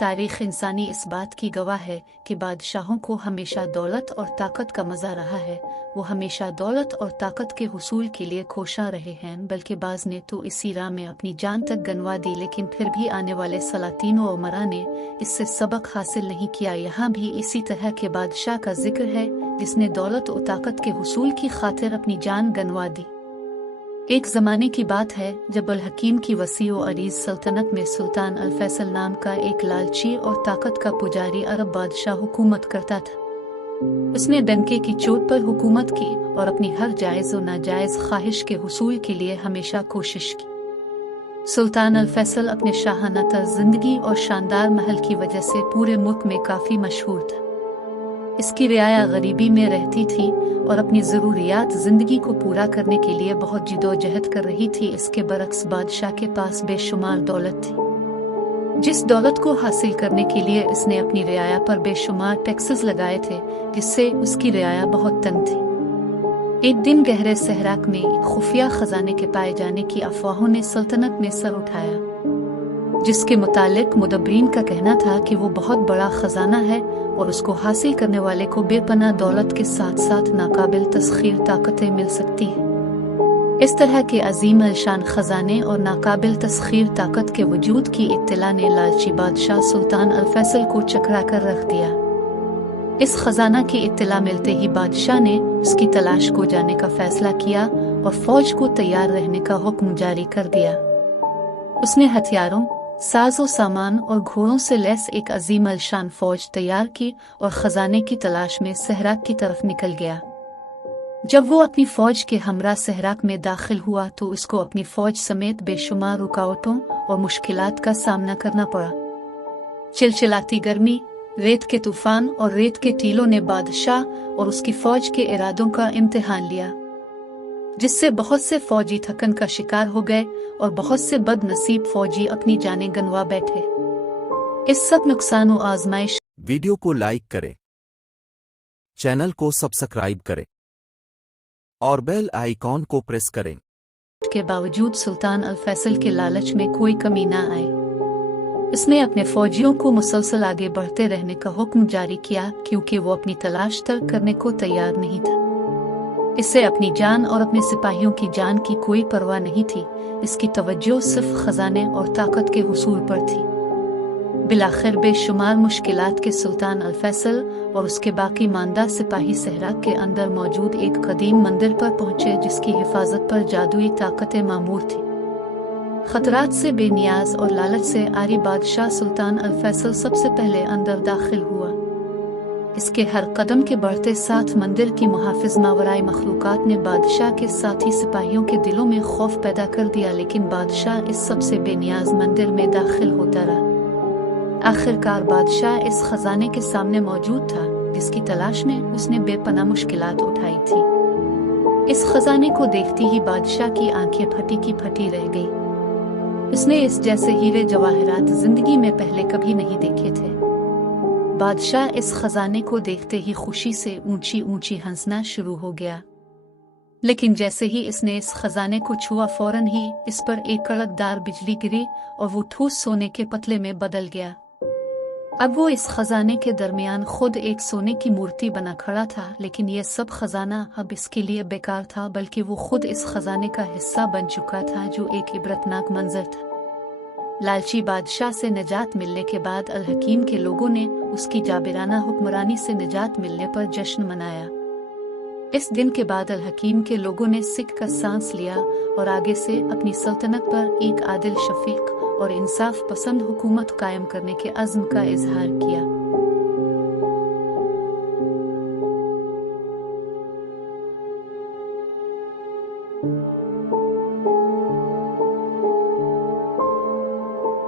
तारीख इंसानी इस बात की गवाह है कि बादशाहों को हमेशा दौलत और ताकत का मज़ा रहा है। वो हमेशा दौलत और ताकत के हुसूल के लिए कोशा रहे हैं, बल्कि बाज़ ने तो इसी राह में अपनी जान तक गंवा दी, लेकिन फिर भी आने वाले सलातीनों और उमरा ने इससे सबक हासिल नहीं किया। यहाँ भी इसी तरह के बादशाह का जिक्र है जिसने दौलत और ताकत के हुसूल की खातिर अपनी जान गंवा दी। एक ज़माने की बात है जब अल हकीम की वसी और अरीज सल्तनत में सुल्तान अल फैसल नाम का एक लालची और ताकत का पुजारी अरब बादशाह हुकूमत करता था। उसने डंके की चोट पर हुकूमत की और अपनी हर जायज़ और नाजायज़ ख्वाहिश के हुसूल के लिए हमेशा कोशिश की। सुल्तान अल फैसल अपने शाहाना तर्ज जिंदगी और शानदार महल की वजह से पूरे मुल्क में काफ़ी मशहूर था। इसकी रियाया गरीबी में रहती थी और अपनी ज़रूरियात ज़िंदगी को पूरा करने के लिए बहुत जिदोजहद कर रही थी। इसके बरक्स बादशाह के पास बेशुमार दौलत थी, जिस दौलत को हासिल करने के लिए इसने अपनी रियाया पर बेशुमार टैक्सेस लगाए थे, जिससे उसकी रियाया बहुत तंग थी। एक दिन गहरे सहराक में एक खुफिया खजाने के पाए जाने की अफवाहों ने सल्तनत में सर उठाया, जिसके मुतालिक मुदब्बरीन का कहना था कि वो बहुत बड़ा खजाना है और उसको हासिल करने वाले को बेपनाह दौलत के साथ साथ नाकाबिल तस्खीर ताकतें मिल सकती हैं। इस तरह के अजीम अलशान खजाने और नाकाबिल तस्खीर ताकत के वजूद की इत्तला ने लालची बादशाह सुल्तान अल फैसल को चकरा कर रख दिया। इस खजाना की इत्तला मिलते ही बादशाह ने उसकी तलाश को जाने का फैसला किया और फौज को तैयार रहने का हुक्म जारी कर दिया। उसने हथियारों, साजो सामान और घोड़ों से लैस एक अजीम अलशान फौज तैयार की और खजाने की तलाश में सहराक की तरफ निकल गया। जब वो अपनी फौज के हमरा सहराक में दाखिल हुआ तो उसको अपनी फौज समेत बेशुमार रुकावटों और मुश्किलात का सामना करना पड़ा। चिलचिलाती गर्मी, रेत के तूफान और रेत के टीलों ने बादशाह और उसकी फौज के इरादों का इम्तिहान लिया, जिससे बहुत से फौजी थकन का शिकार हो गए और बहुत से बदनसीब फौजी अपनी जानें गंवा बैठे। इस सब नुकसान और आजमाइश। वीडियो को लाइक करें, चैनल को सब्सक्राइब करें और बेल आइकॉन को प्रेस करें। के बावजूद सुल्तान अल फैसल के लालच में कोई कमी न आई। उसने अपने फौजियों को मुसलसल आगे बढ़ते रहने का हुक्म जारी किया, क्योंकि वो अपनी तलाश तर्क करने को तैयार नहीं था। इससे अपनी जान और अपने सिपाहियों की जान की कोई परवाह नहीं थी। इसकी तवज्जो सिर्फ खजाने और ताकत के हुसूल पर थी। बिलाखिर बेशुमार मुश्किलात के सुल्तान अल फैसल और उसके बाकी मानदा सिपाही सहराक के अंदर मौजूद एक कदीम मंदिर पर पहुंचे, जिसकी हिफाजत पर जादुई ताकतें मामूर थी। खतरात से बेनियाज और लालच से आरी बादशाह सुल्तान अल फैसल सबसे पहले अंदर दाखिल हुआ। इसके हर कदम के बढ़ते साथ मंदिर की मुहाफिज मावराई मखलूकात ने बादशाह के साथी सिपाहियों के दिलों में खौफ पैदा कर दिया, लेकिन बादशाह इस सबसे बेनियाज मंदिर में दाखिल होता रहा। आखिरकार बादशाह इस खजाने के सामने मौजूद था, जिसकी तलाश में उसने बेपनाह मुश्किलात उठाई थी। इस खजाने को देखती ही बादशाह की आंखें फटी की फटी रह गई। उसने इस जैसे हीरे जवाहरात जिंदगी में पहले कभी नहीं देखे थे। बादशाह इस खजाने को देखते ही खुशी से ऊंची ऊंची हंसना शुरू हो गया, लेकिन जैसे ही इसने इस खजाने को छुआ, फौरन ही इस पर एक कड़कदार बिजली गिरी और वो ठोस सोने के पतले में बदल गया। अब वो इस खजाने के दरमियान खुद एक सोने की मूर्ति बना खड़ा था, लेकिन यह सब खजाना अब इसके लिए बेकार था, बल्कि वो खुद इस खजाने का हिस्सा बन चुका था, जो एक इबरतनाक मंजर था। लालची बादशाह से निजात मिलने के बाद अल हकीम के लोगों ने उसकी जाबिराना हुक्मरानी से निजात मिलने पर जश्न मनाया। इस दिन के बाद अल हकीम के लोगों ने सिक का सांस लिया और आगे से अपनी सल्तनत पर एक आदिल, शफीक और इंसाफ पसंद हुकूमत कायम करने के अज़्म का इजहार किया।